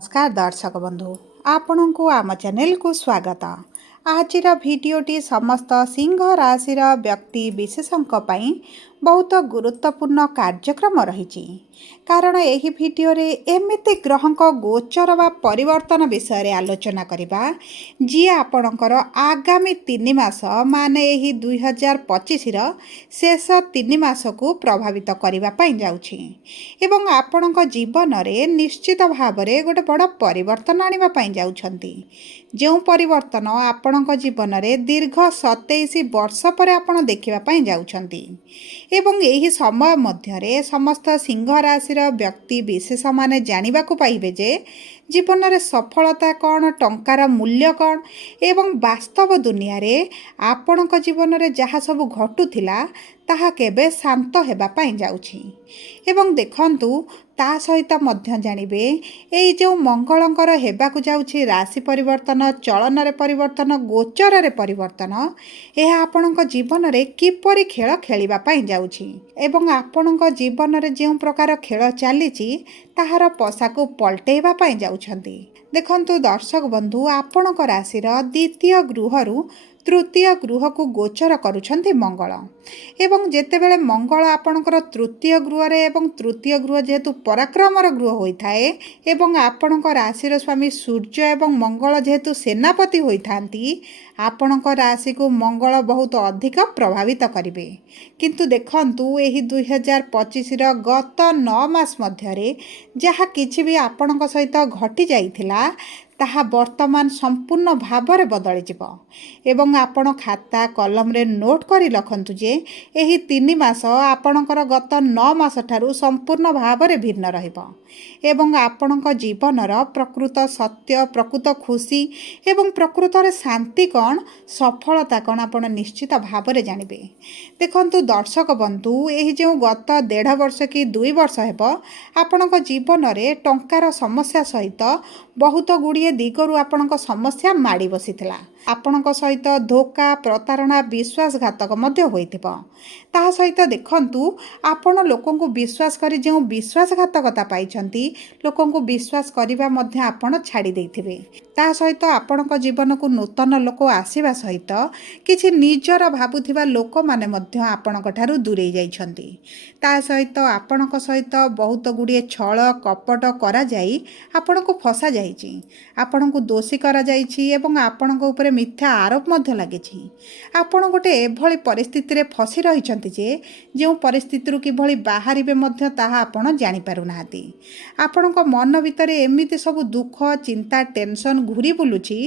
नमस्कार दर्शक बंधु आपण को आम चैनल को स्वागत। आज भिडटी समस्त सिंह राशि व्यक्ति विशेषों बहुत गुरुत्वपूर्ण कार्यक्रम रही कारण यही भिडियो एमती ग्रह गोचर व परिवर्तन विषय आलोचना करवा जी आपणकर आगामी 3 मास माने यही 2025 शेष 3 मास को प्रभावित करने जाऊँगी एवं आपण जीवन में निश्चित भाव में गोटे बड़ परिवर्तन आने जाउछंती। जो परिवर्तन आपण जीवन में दीर्घ 27 वर्ष पर आपण देखा जाउछंती एवं यही समय मध्य समस्त सिंह राशि व्यक्ति विशेष माने जानिबा को पाइबे जे जीवन में सफलता कौन टंकार मूल्य कौन एवं वास्तव दुनिया रे आपण जीवन में जहाँ सब घटुला ताहा केबे शांत हेबापाई जाउछि एवं देखंतु ता सहित मध्य जानिबे एई जो मंगलंकर हेबाकु जाउछि राशि परिवर्तन चलन रे परिवर्तन गोचर रे परिवर्तन यह आपणक जीवन रे किपरि खेल खेलिबा पाई जाउछि एवं आपणक जीवन रे जे प्रकार खेल चलीछि ताहार पशाकु पलटेइबा पाई जाउछंती। देखंतु दर्शक बंधु आपणक राशि द्वितीय गृहरु तृतीय गृह को गोचर करुछंती मंगल एवं जेतेबेले मंगल आपणकर तृतीय गृह रे एवं तृतीय गृह जेहेतु पराक्रमर गृह होइथाए एवं आपणक राशि स्वामी सूर्य एवं मंगल जेहेतु सेनापति होइथांती आपणक राशि को मंगल बहुत अधिक प्रभावित करिवे। किंतु देखंतु एही 2025 गत 9 मास मध्यरे जहा किछि भी आपणक सहित घटी जाइथिला ताहा वर्तमान संपूर्ण भाव में बदली जिवो एवं आपण खाता कलम रे नोट करी रखंतु जे एही 3 मास आपणकर गत 9 मास ठारू संपूर्ण भाव में भिन्न रहिबो एवं आपणक जीवनर प्रकृत सत्य प्रकृत खुशी एवं प्रकृत रे शांति कौन सफलता कौन आपण निश्चित भाव में जानिबे। देखंतु दर्शक बंधु एही जो गत 1.5 वर्ष कि 2 वर्ष हेबो आपणक जीवन रे टंकार समस्या सहित बहुत गुड़िए दिगरु आपणक समस्या माड़ी बसीथिला आपणक सहित धोखा प्रतारणा विश्वासघातक मध्य होइथिबो ता सहित देखंतु आपण लोकंकु विश्वास करी जो विश्वासघातकता पाइछंती लोकंकु विश्वास करिबा मध्य आपण छाड़ी देइथिबे ता सहित आपणक जीवन को नूतन लोक आसीबा सहित किछि निजर भाबुथिबा लोक माने मध्य आपणक ठारू दूरेई जाइछंती ता सहित आपणक सहित बहुत गुड़िए छळ कपट करा जाई आपणकु फसा जाइछि आपणकु दोषी करा जाइछि एवं आपणक ऊपर मिथ्या आरोप मध्य लागिछि आपण गोटे एभली परिस्थिति रे फसी रहिछंती जे जो परिस्थिति रु किभली बाहरिबे मध्य ताहा आपण जानि पारु नाहांती आपणक मन भितरे एमिति सब दुख चिंता टेंशन घुरी बुलुछि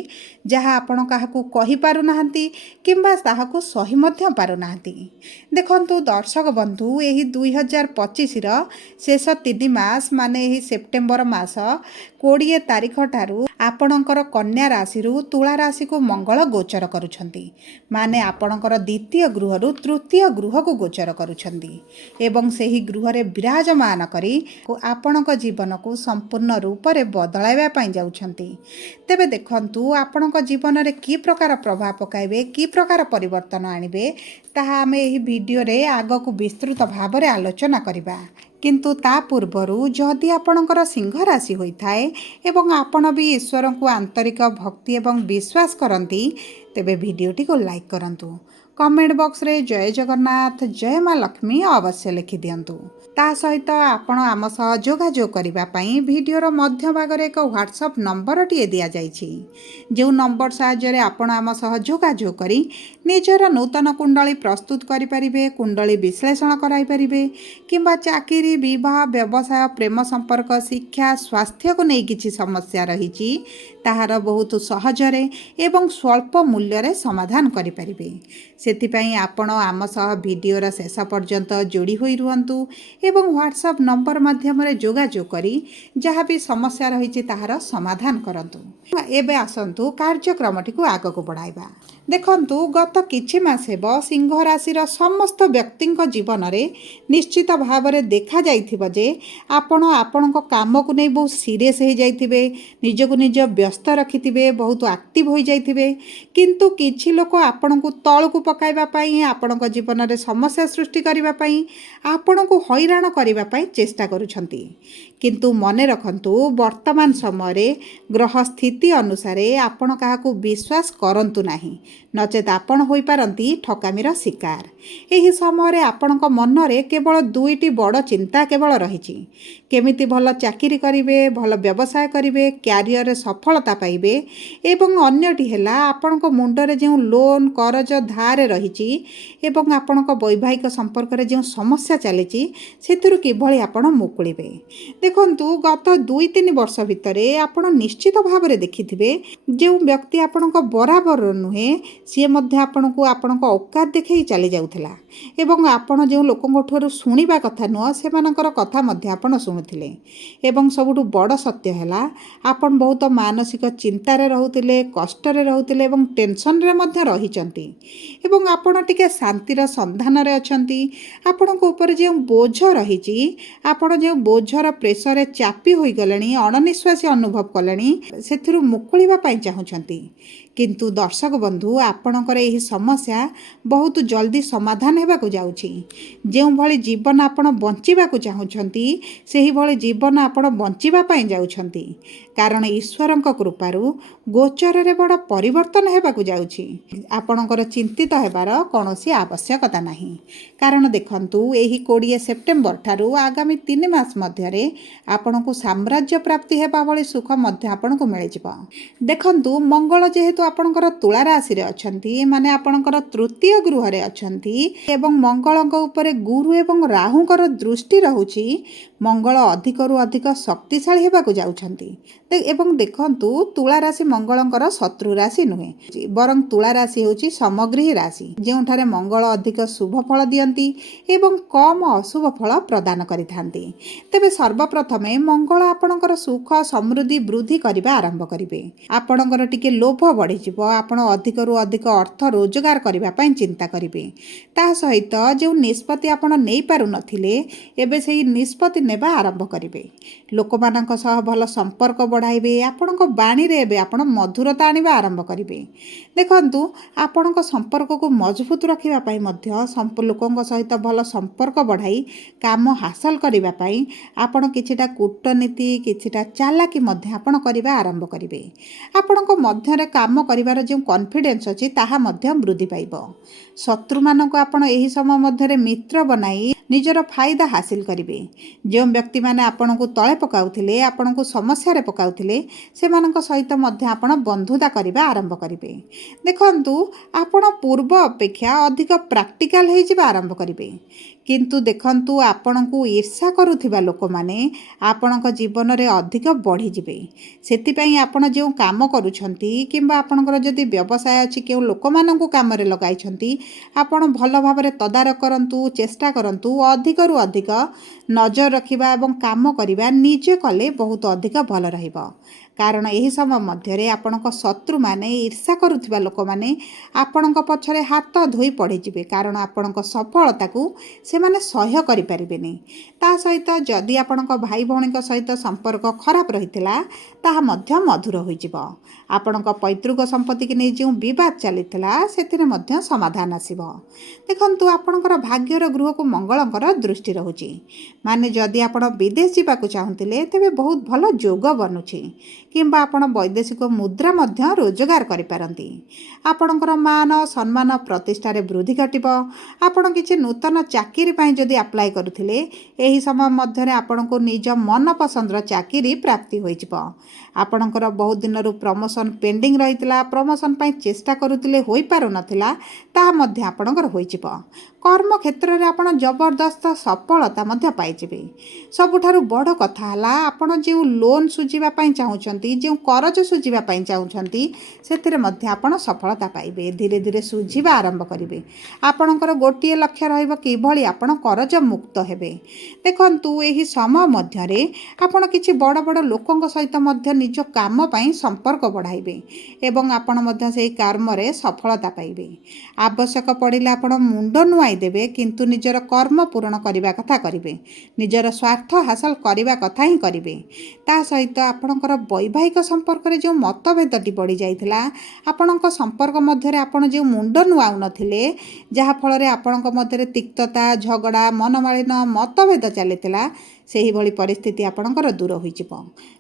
जहाँ आपण काहाकू कहि पारु नाहांती किंबा ताहाकू सही मध्य पारु नाहांती। देखंतु दर्शक बंधु एही 2025 शेष 3 मास माने एही सेप्टेम्बर मास 20 तारीख ठारू आपणकर कन्या राशि तुला राशि को मंगल गोचर करुछंती माने आपणकर द्वितीय गृह रु तृतीय गृह को गोचर करुछंती एवं सेही गृह रे विराजमान करी आपणक जीवन को संपूर्ण रूप रे बदलाइबा पई जाउछंती। तेबे देखंतु आपणक जीवन रे की प्रकार प्रभाव पकाइबे की प्रकार परिवर्तन आनिबे ताहा आमे एही वीडियो रे आगो को विस्तृत भाव रे आलोचना करिबा किंतु ता पूर्वरु जदि आपणकर सिंह राशि होइथाए एवं आपण भी ईश्वर को आंतरिक भक्ति एवं विश्वास करती तेबे वीडियोटी को लाइक करंतु कमेंट बॉक्स रे जय जगन्नाथ जय माँ लक्ष्मी अवश्य लिखि दियंतु ता सहित आपण आम सह जोगाजोग करिबा पई वीडियोर मध्य भाग रे एक व्हाट्सएप नंबर टिए दिया जाइछि जो नंबर साहाय्य रे आपण आम सह जोगाजोग करी निजर नूतन कुंडली प्रस्तुत करि परिबे कुंडली विश्लेषण कराई परिबे किंबा चाकरी विवाह व्यवसाय प्रेम संपर्क शिक्षा स्वास्थ्य को नहीं किछि समस्या रहिछि ताहार बहुत सहजरे एवं स्वल्प मूल्य रे समाधान करि परिबे सेथिपई आपण आम सह वीडियोर शेष पर्यंत जोड़ी होई रुहंतु एवं व्हाट्सएप नंबर माध्यम रे जोगाजोग करी जहाँ भी समस्या रही ताहार समाधान करंतु। एबे आसंतु कार्यक्रमटी को आगक बढ़ाइबा। देखंतु गत किछि मास हेबो सिंह राशि समस्त व्यक्ति जीवन रे निश्चित भाव में देखा जाइथिबो जे आपण आपणक काम को नहीं बहुत सीरियस हो जाइथिबे निजको निज व्यस्त रखिथिबे बहुत एक्टिव हो जाइथिबे किंतु किछि लोक आपणक तळकु पकाइबा पई आपणक जीवन रे समस्या सृष्टि करिबा पई आपणक हैरान करिबा पई चेष्टा करूछंती किंतु मने रखंतु वर्तमान समय ग्रह स्थिति अनुसार आपण काहाकू विश्वास करंतु नाही, नचेत आपण होई पारंती ठकामीर शिकार। एही समय आपणक मनरे केवल दुईटी बड़ चिंता केवल रही, केमिति भल चाकरी करिवे, भल व्यवसाय करिवे, क्यारियर सफलता पाइबे एवं अन्यटी हेला आपणक मुंडरे जो लोन करज धार रही एवं आपणक वैवाहिक संपर्क रे जो समस्या चली सेथिरु किभली आपण मुकुलिबे। देखंतु गत 2-3 वर्ष भितरे आपण निश्चित भाव में देखिथिबे जो व्यक्ति आपणक बराबर नुहे सी मध्य आपणको आपणक औकात देखै चली जाउथला एवं आपण जो लोकंक ठुर सुनिबा कथा नुह सेमानकर कथा मध्य आपण सुनुथिले। एवं सबुठु बड़ सत्य हैला आपण बहुत मानसिक चिंतार रहुथिले, कष्टरे रहुथिले एवं टेंशन रे मध्य रहिचंती एवं आपण टिके शांतिर संधान रे अछंती। आपणक ऊपर जो बोझ रहिची, आपण जो बोझर प्रेसर चापी होई गलेनी, अणनिश्वासी अनुभव कलेनी, सेथिरु मुकुलिबा पई चाहुचंती। किंतु दर्शक बंधु आपणकर यही समस्या बहुत जल्दी समाधान हेबाकु जाउछि। जो भली जीवन आपण बंचिबाकु चाहुचंती सेही भली जीवन आपण बंचिबा पई जाउछंती, कारण ईश्वरंक कृपारु गोचर रे बड़ परिवर्तन हेबाकु जाउछि। आपणकर चिंतित हेबार कोनोसी आवश्यकता नाही, कारण देखंतु एही 20 सेप्टेम्बर ठारू आगामी 3 मास मध्यरे आपणको साम्राज्य प्राप्ति हेबा भली सुख मध्य आपणको मिलि जिवो। देखंतु मंगल जेहेतु आपणकर तुला राशि रे अछंती, माने आपणकर तृतीय गृह रे अछंती एवं मंगलक ऊपर गुरु एवं राहुकर दृष्टि रहुछि, मंगल अधिकरु अधिक शक्तिशाली हेबाकु जाउछंती। एवं देखंतु तुला राशि मंगलंकर शत्रु राशि नुहे, बरं तुला राशि होछि समग्री राशि, जेउठारे मंगल अधिक शुभ फल दियंती एवं कम अशुभ फल प्रदान करिथांती। तेबे सर्वप्रथमे मंगल आपणकर सुख समृद्धि वृद्धि करबा आरंभ करिवे। आपणकर टिके लोभ बढ़ी जिवो, आपण अधिकरु अधिक अर्थ रोजगार करबा पई चिंता करिवे। ता सहित जो निष्पत्ति आपण नै पारु नथिले एबे सेही निष्पत्ति नेबा आरंभ करिवे। लोकमानक सह भल संपर्क बढ़ाइबे, आपणक बाणी रे एबे आपण मधुरता आनिबा आरंभ करिवे। देखंतु आपणक संपर्क को मजबूत रखिबा पई मध्य लोकंक सहित भल संपर्क बढ़ाई काम हासिल करबा पई आपण किछिटा कूटनीति, किछिटा चालाकी मध्य आपण करबा आरंभ करिवे। आपणक मध्य रे काम करिवार जो कॉन्फिडेंस अछि ताहा मध्य वृद्धि पाइबो। शत्रु मानक आपण एही समय मध्य रे मित्र बनाई निजर फायदा हासिल करिवे। जो व्यक्ति माने आपणको तळे पकाउथिले, आपणको समस्या रे पकाउथिले, सेमानक सहित मध्य आपण बंधुता करबा आरंभ करिवे। देखंतु आपण पूर्व अपेक्षा अधिक प्रैक्टिकल हे जिबा आरंभ करिवे। किंतु देखंतु आपणको ईर्षा करुथिबा लोक माने आपणक जीवन रे अधिक बढ़ी जिवे। सेति पई आपण जो काम करूछंती किंबा आपणकर जदि व्यवसाय अछि के लोक मानकु काम रे लगाइछंती, आपण भल भाव रे तदारक करंतु, चेष्टा करंतु, अधिकरु अधिक नजर रखिबा एवं काम करिबा निजे कले बहुत अधिक भल रहिबो। कारण यही समय मध्य आपणक शत्रु माने ईर्षा करुथिबा लोक माने आपणक पछरे हाथ धोई पड़ी जिवे, कारण आपणक सफलता को से माने सह्य करि परिबेनी। ता सहित जदि आपणक भाई भौणीक सहित संपर्क खराब रहितला ताहा मध्य मधुर होई जिवो। आपणक पैतृक संपत्ति के नै जो विवाद चलितला सेथिरे मध्य समाधान आसीबो। देखंतु आपणकर भाग्यर गृह को मंगलंकर दृष्टि रहुची, माने जदि आपण विदेश जावाक चाहुतिले तेबे बहुत भल जोग बनुची, किंबा आपण वैदेशिक मुद्रा मध्य रोजगार करि पारंती। आपणकर मान सम्मान प्रतिष्ठा रे वृद्धि घटिबो। आपण किछि नूतन चाकरी पई जदि अप्लाई करुथिले एही समय मध्य रे आपणको निज मन पसंदर चाकरी प्राप्ति होई जिवो। आपणकर बहुत दिन रु प्रमोशन पेंडिंग रहितला, प्रमोशन पई चेष्टा करुथिले होई पारु नथिला, ता मध्य आपणकर होई जिवो। कर्म क्षेत्र रे आपण जबरदस्त सफलता मध्य पाई जिवे। सबुठारु बड़ कथा हला आपण जे लोन सुझिबा पई चाहुचंती, जे करज सुझिबा पई चाहुचंती, सेथिरे मध्य आपण सफलता पाइबे। धीरे धीरे सुझिबा आरंभ करिवे। आपणकर गोटिए लक्ष्य रहइबो कि भली आपण करज मुक्त हेबे। देखंतु एही समय मध्य रे आपण किछि बड़ बड़ लोकंक सहित मध्य निज काम पई संपर्क बढ़ाइबे एवं आपण मध्य सेही कर्म रे सफलता पाइबे। आवश्यक पड़िले आपण मुंड नुआई देबे, किंतु निजर कर्म पूर्ण करिबा कथा करिवे, निजर स्वार्थ हासिल करिबा कथा ही करिवे। ता सहित आपणकर वैवाहिक संपर्क रे जो मतभेदटी बढ़ी जाइथिला, आपणक संपर्क मध्य रे आपण जे मुंड नुआउ नथिले, जहा फल रे आपणक मध्य रे तिक्तता, झगड़ा, मनमालिन, मतभेद चलिथिला, ସେହିଭଳି ପରିସ୍ଥିତି ଆପଣଙ୍କର ଦୂର ହୋଇଯିବ।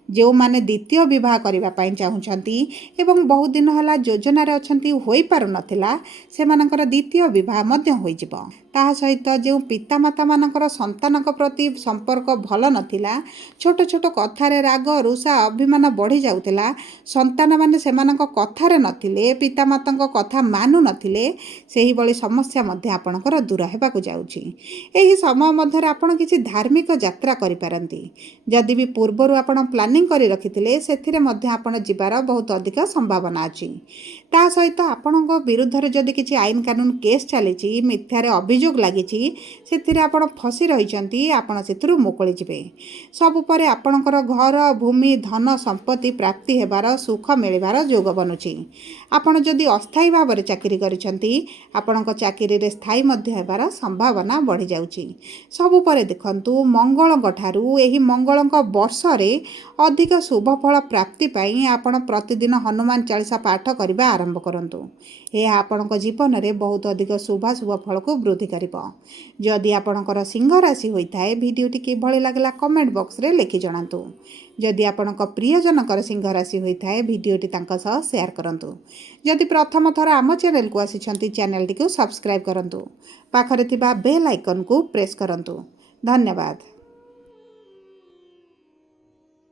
ଯେଉଁମାନେ ଦ୍ୱିତୀୟ ବିବାହ କରିବା ପାଇଁ ଚାହୁଁଛନ୍ତି ଏବଂ ବହୁତ ଦିନ ହେଲା ଯୋଜନାରେ ଅଛନ୍ତି ହୋଇପାରୁନଥିଲା, ସେମାନଙ୍କର ଦ୍ୱିତୀୟ ବିବାହ ମଧ୍ୟ ହୋଇଯିବ। ତାହା ସହିତ ଯେଉଁ ପିତାମାତାମାନଙ୍କର ସନ୍ତାନଙ୍କ ପ୍ରତି ସମ୍ପର୍କ ଭଲ ନଥିଲା, ଛୋଟ ଛୋଟ କଥାରେ ରାଗ ରୁଷା ଅଭିମାନ ବଢ଼ି ଯାଉଥିଲା, ସନ୍ତାନମାନେ ସେମାନଙ୍କ କଥାରେ ନଥିଲେ, ପିତାମାତାଙ୍କ କଥା ମାନୁନଥିଲେ, ସେହିଭଳି ସମସ୍ୟା ମଧ୍ୟ ଆପଣଙ୍କର ଦୂର ହେବାକୁ ଯାଉଛି। ଏହି ସମୟ ମଧ୍ୟରେ ଆପଣ କିଛି ଧାର୍ମିକ ଯାତ୍ରା କରିପାରନ୍ତି। ଯଦି ବି ପୂର୍ବରୁ ଆପଣ ପ୍ଲାନିଂ କରି ରଖିଥିଲେ, ସେଥିରେ ମଧ୍ୟ ଆପଣ ଯିବାର ବହୁତ ଅଧିକ ସମ୍ଭାବନା ଅଛି। ତା ସହିତ ଆପଣଙ୍କ ବିରୁଦ୍ଧରେ ଯଦି କିଛି ଆଇନ କାନୁନ କେସ୍ ଚାଲିଛି, ମିଥ୍ୟାରେ ଅଭିଯୋଗ ଲାଗିଛି, ସେଥିରେ ଆପଣ ଫସି ରହିଛନ୍ତି, ଆପଣ ସେଥିରୁ ମୁକୁଳି ଯିବେ। ସବୁ ପରେ ଆପଣଙ୍କର ଘର ଭୂମି ଧନ ସମ୍ପତ୍ତି ପ୍ରାପ୍ତି ହେବାର ସୁଖ ମିଳିବାର ଯୋଗ ବନୁଛି। ଆପଣ ଯଦି ଅସ୍ଥାୟୀ ଭାବରେ ଚାକିରି କରିଛନ୍ତି, ଆପଣଙ୍କ ଚାକିରିରେ ସ୍ଥାୟୀ ମଧ୍ୟ ହେବାର ସମ୍ଭାବନା ବଢ଼ିଯାଉଛି। ସବୁ ପରେ ଦେଖନ୍ତୁ, ମଙ୍ଗଳଙ୍କ ଠାରୁ ଏହି ମଙ୍ଗଳଙ୍କ ବର୍ଷରେ ଅଧିକ ଶୁଭ ଫଳ ପ୍ରାପ୍ତି ପାଇଁ ଆପଣ ପ୍ରତିଦିନ ହନୁମାନ ଚାଳିଶା ପାଠ କରିବା ଆରମ୍ଭ କରନ୍ତୁ। ଏହା ଆପଣଙ୍କ ଜୀବନରେ ବହୁତ ଅଧିକ ଶୁଭାଶୁଭ ଫଳକୁ ବୃଦ୍ଧି କରିବ। ଯଦି ଆପଣଙ୍କର ସିଂହ ରାଶି ହୋଇଥାଏ, ଭିଡ଼ିଓଟି କିଭଳି ଲାଗିଲା କମେଣ୍ଟ ବକ୍ସରେ ଲେଖି ଜଣାନ୍ତୁ। ଯଦି ଆପଣଙ୍କ ପ୍ରିୟଜନଙ୍କର ସିଂହ ରାଶି ହୋଇଥାଏ, ଭିଡ଼ିଓଟି ତାଙ୍କ ସହ ସେୟାର କରନ୍ତୁ। ଯଦି ପ୍ରଥମ ଥର ଆମ ଚ୍ୟାନେଲକୁ ଆସିଛନ୍ତି, ଚ୍ୟାନେଲଟିକୁ ସବସ୍କ୍ରାଇବ୍ କରନ୍ତୁ। ପାଖରେ ଥିବା ବେଲ୍ ଆଇକନ୍କୁ ପ୍ରେସ୍ କରନ୍ତୁ। ଧନ୍ୟବାଦ।